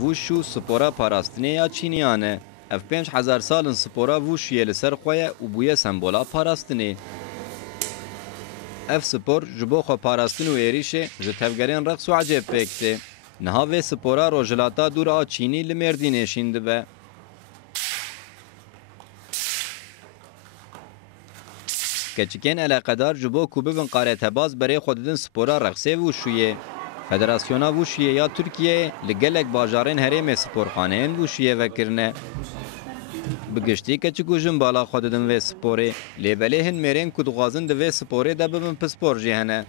وشو سپورا پاراستنی یا چینیانه. اف 5000 سالن سپورا وشیه لسر خواه و بویه سمبولا پاراستنی. اف سپور جبو خو پاراستن و ایریشه جتفگرین رقص و عجب بکته. نها و سپورا روجلاتا دورا چینی لمردی نشینده به. کچکین علاقدار جبو کوبه بن قاره باز برای خوددن سپورا رقصه وشویه. فدراسیونا وشیه یا ترکیه لگلک باجارین هریم سپورخانه وشیه وکرنه. بگشتی کچکو جن بالا خوددن و سپوره لیبله هن میرین کدوغازن دو سپوره ده ببن پسپور جهنه.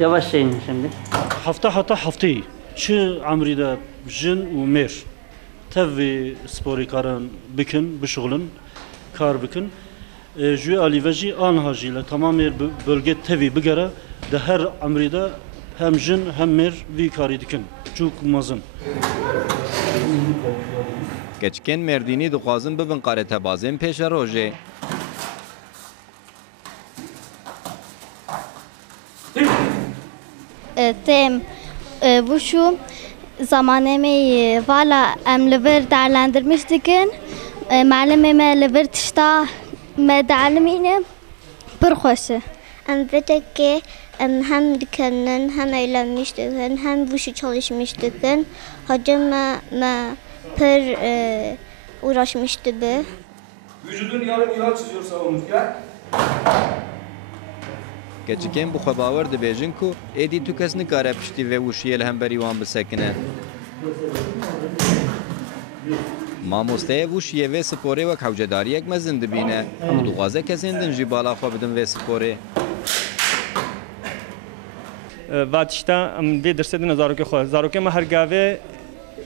Yavaş şeyin şimdi. Hafta çı amrida jin u mer. Tabi spori karan bikin, bişoğlun, kar bikin. Jü aliveji an hacıyla tamam bölge tabi bigara de her amrida hem jin hem mer vi kari dikin. Çok mazın. Keçken merdini duqazın bibin qarete bazın peşe roje. Tem bu şu zamanemi valla emliver değerlendirmiştikin. Malumeme liver tişta medalmine bir hoşu. Vedeki hem dükkanın hem eğlenmiştikin hem bu işi çalışmıştikin. Hocam per uğraşmıştı be. Vücudun yarım ilaç çiziyor savunurken. Keçken bu xebawer dibêjin ku êdî tu kes nikare piştî vê wişiyê li hemberî wan bisekine. Mamosteyê wişiyê vê sporê wek hewcedariyek mezin dibîne. Dixwaze kesên din jî bala xwe bidin vê sporê. Vatişta vê dirsedin zarokê xwe. Zarokê me her gavê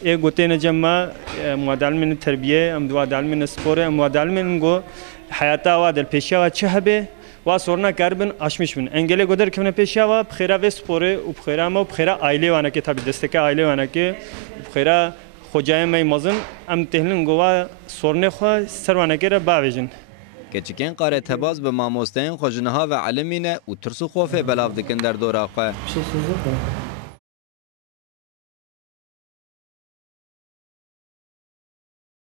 ê gotên cema muadilmên terbiye em duadilmên sporê em muadilmên got hayata wa delpêşiya wa çi hebe و سورنا کاربن آشمیش بن. انگله گذر که من پیشیا و بخیره و سپوره و بخیره ما و بخیره عائله وانه که تابی دسته که عائله وانه که بخیره خجای می مازن ام تهلن گوا سورنه خوا سر وانه که را باویجن. کچکن قاره تباز به ماموستین خوجنها و علمینه و ترسو خوفه بلاف دکن در دورا خواه.